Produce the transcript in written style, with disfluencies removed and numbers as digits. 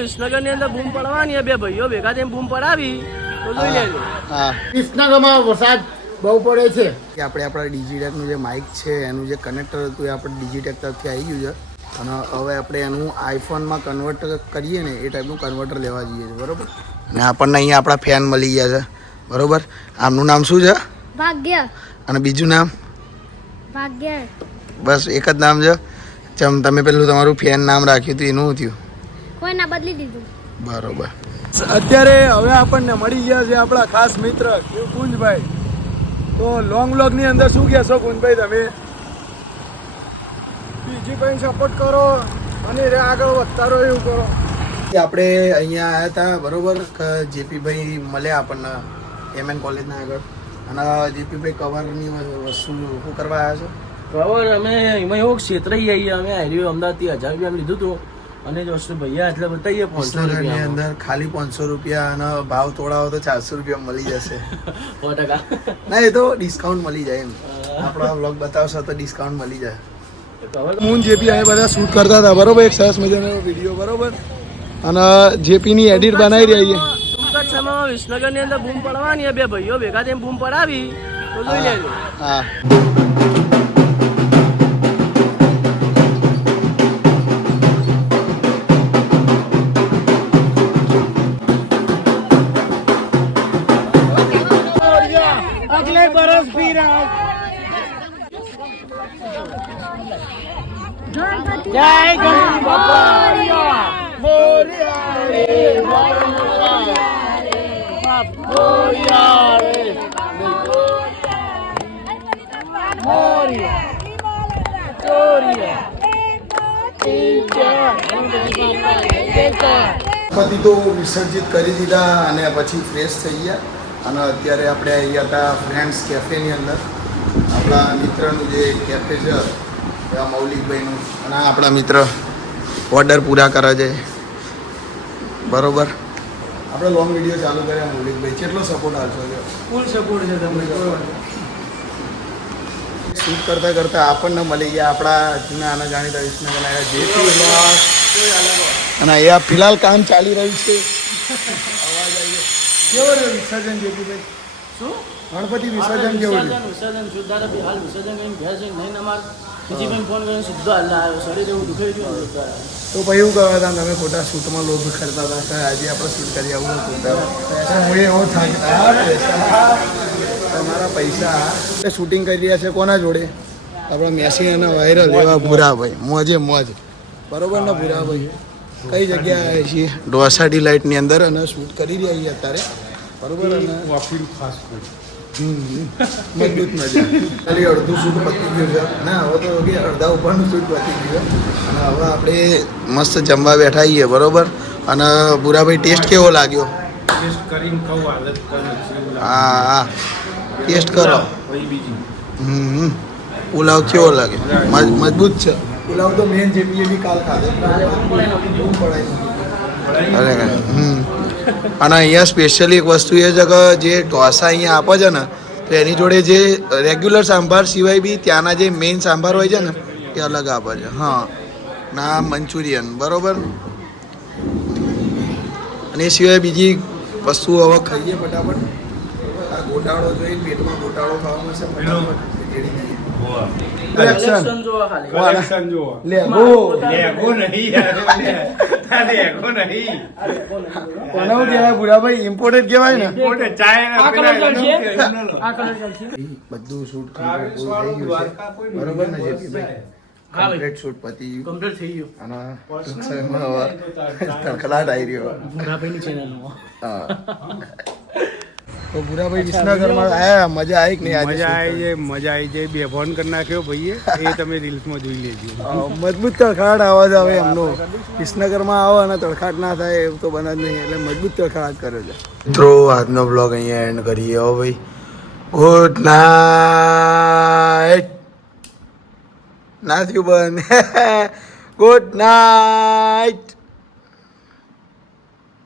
વિસનગર ની અંદર બૂમ પડવાની બે ભાઈઓ ભેગા થઈને બૂમ પડાવી તો જોઈ લેજો. હા, વિસનગરમાં વરસાદ બહુ પડે છે. કે આપણે આપણા ડિજીટેકનું જે માઇક છે એનું જે કનેક્ટર હતું એ આપણે ડિજીટેક તરફથી આવી ગયું છે અને હવે આપણે એનું આઈફોનમાં કન્વર્ટ કરીએ ને એ ટાઈપનું કન્વર્ટર લેવા જઈએ છીએ, બરાબર. અને આપણને અહીંયા આપણા ફેન મળી ગયા છે, બરાબર. આમનું નામ શું છે? ભાગ્ય. અને બીજું નામ? ભાગ્ય. બસ એક જ નામ છે. ચમ તમે પેલું તમારું ફેન નામ રાખ્યું હતું એનું થયું? કોઈ ના બદલી દીધું. બરોબર. અત્યારે હવે આપણને મળી ગયા છે આપણા ખાસ મિત્ર કુંજભાઈ. તો લોંગ વ્લોગની અંદર શું કહેશો કુંજભાઈ તમે? બીજી ભાઈ સપોર્ટ કરો અને આગળ વધતા રહો એવું કરો. આપણે અહીંયા આવ્યા હતા, બરોબર. જેપીભાઈ મળ્યા આપણને એમએન કોલેજના આગળ. અને જેપીભાઈ કવરની વસ્તુ શું કરવા આવ્યા છો? કવર અમે એમાં એવું ક્ષેત્ર આવીએ અમે હાર્યું અમદાવાદથી 1000 રૂપિયા લીધું હતું અને જ વસ્તુ ભૈયા એટલે બતાવીએ 500 ની અંદર ખાલી 500 રૂપિયા અને ભાવ તોડાવો તો 400 રૂપિયા મળી જશે. 100%. ના, એ તો ડિસ્કાઉન્ટ મળી જાય એમ. આપણો વ્લોગ બતાવશો તો ડિસ્કાઉન્ટ મળી જાય. હું જેપી આ બધા શૂટ કરતા હતા, બરોબર. એક સરસ મજાનો વિડીયો, બરોબર. અને જેપીની એડિટ બનાવી રહી છે. ટૂંક જ સમયમાં વિસનગર ની અંદર બૂમ પડવાની બે ભાઈઓ ભેગા થઈને બૂમ પડાવી તો જોઈ લેજો. હા. અગલે બરસ ફિર જય ગણપતિ બાપા મોરિયા રે મોરિયા રે ગણપતિ તો વિસર્જિત કરી દીધા અને પછી ફ્રેશ થઈ ગયા. અને અત્યારે આપણે અહીંયા હતા ફ્રેન્ડ્સ કેફેની અંદર. આપણા મિત્રનું જે કેફે છે મૌલિકભાઈનું, અને આપણા મિત્ર ઓર્ડર પૂરા કરે છે, બરોબર. આપણે લોંગ વિડીયો ચાલુ કર્યા મૌલિકભાઈ. કેટલો સપોર્ટ આપશો? ફૂલ સપોર્ટ છે તમને. શૂટ કરતાં કરતાં આપણને મળી ગયા આપણા જૂના આના જાણીતા વિસનગરના જેપી વ્લોગ. અને અહીંયા ફિલહાલ કામ ચાલી રહ્યું છે. અવાજ આવી કેવો રહ્યો વિસર્જન જેપીભાઈ? શું ગણપતિ વિસર્જન કેવું રહ્યું? વિસર્જન સુધારે હાલ વિસર્જન કરીને ઘેર છે નહીં અમાર બીજી ભાઈ ફોન કરીને સીધો હાલ આવ્યો શરીર એવું દુખાઈ ગયું. તો ભાઈ એવું કહેવા હતા તમે ખોટા શૂટમાં લોભ કરતા હતા કે આજે આપણે શૂટ કરી આવું હતું. હું એવો થાકતા તમારા પૈસા શૂટિંગ કરી રહ્યા છે કોના જોડે? આપણા મેસી અને વાયરલ એવા ભૂરાભાઈ, મોજે મોજ, બરોબર ને ભૂરાભાઈ? કઈ જગ્યાએ આવે છીએ? ડોસા ડિલાઇટની અંદર અને શૂટ કરી રહ્યા છીએ અત્યારે, બરોબર. અને મજબૂત મજા. ખાલી અડધું શૂટ પતી ગયું છે. ના, હવે તો કે અડધા ઉપરનું શૂટ પતી ગયું છે. અને હવે આપણે મસ્ત જમવા બેઠા છીએ, બરોબર. અને ભૂરાભાઈ ટેસ્ટ કેવો લાગ્યો? હા, ટેસ્ટ કરો. પુલાવ કેવો લાગે? મજબૂત છે પુલાવ તો. મેન જેપીએ બી કાલ ખાધો. અરે અને અહીંયા સ્પેશિયલી એક વસ્તુ એ છે કે જે ઢોસા અહીંયા આપે છે ને, તો એની જોડે જે રેગ્યુલર સાંભાર સિવાય બી ત્યાંના જે મેઇન સાંભાર હોય છે ને એ અલગ આપે છે. હા, ના મંચુરિયન, બરોબર. અને એ સિવાય બીજી વસ્તુ હવે ખાઈએ ફટાફટ. આ ગોટાળો જોઈને પેટમાં ગોટાળો ખાવા મળશે ફટાફટ. કલેક્શન જોવા ખાલી. કલેક્શન જો લેગો નહીં યાર, લેગો નહીં. કોનાવું કહેવાય ભૂરાભાઈ? ઇમ્પોર્ટેડ કહેવાય ને. બધું શૂટ કમ્પ્લીટ થઈ ગયું છે, બરોબર ને જેપીભાઈ? કમ્પ્લીટ શૂટ પતી ગયું, કમ્પ્લીટ થઈ ગયું. અને ટૂંક સમયમાં હવે તડખડાટ આવી રહ્યો. ભૂરાભાઈની ચેનલમાં. હા, તો ભૂરાભાઈ વિસનગરમાં આયા, મજા આવી કે નહીં? મજા આવી જાય. બે ફોન કરી નાખ્યો ભાઈએ, એ તમે રીલ્સમાં જોઈ લેજો. મજબૂત તડખડાટ અવાજ આવે એમનો. વિસનગરમાં આવો અને તડખાટ ના થાય એવું તો બને જ નહીં, એટલે મજબૂત તડખડાટ કર્યો છે. મિત્રો, આજનો બ્લોગ અહીંયા એન્ડ કરીએ. હો ભાઈ, ગુડ નાઇટ. ના થયું બંધ. Good night.